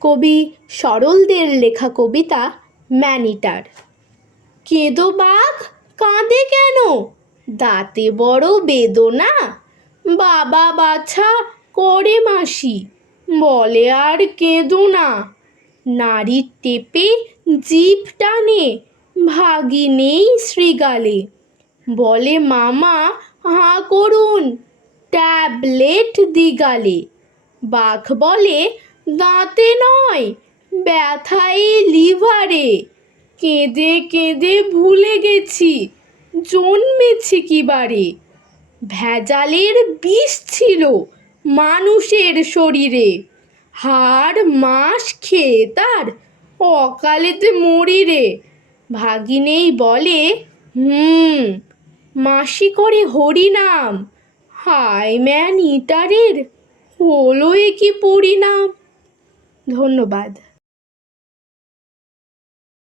কবি সরলদের লেখা কবিতা ম্যানিটার। কেঁদো বাঘ? কাঁদে কেন? দাঁতে বড় বেদনা? বাবা বাছা করে মাসি, বলে আর কেঁদো না। নারীর টেপে জিভ টানে ভাগি নেই শ্রীগালে বলে মামা, হাঁ করুন, ট্যাবলেট দিগালে। বাঘ বলে, দাঁতে ব্যথায় লিভারে। কেঁদে কেঁদে ভুলে গেছি। জন্মেছি কিবারে। ভেজালের বিষ ছিল মানুষের শরীরে। হাড়, মাস খেয়ে তার অকালেতে মরি রে ভাগিনেই বলে, হুম, মাসি করে হরিনাম। হায় ম্যান ইটারের হলো এ কি পরিণাম? ধন্যবাদ।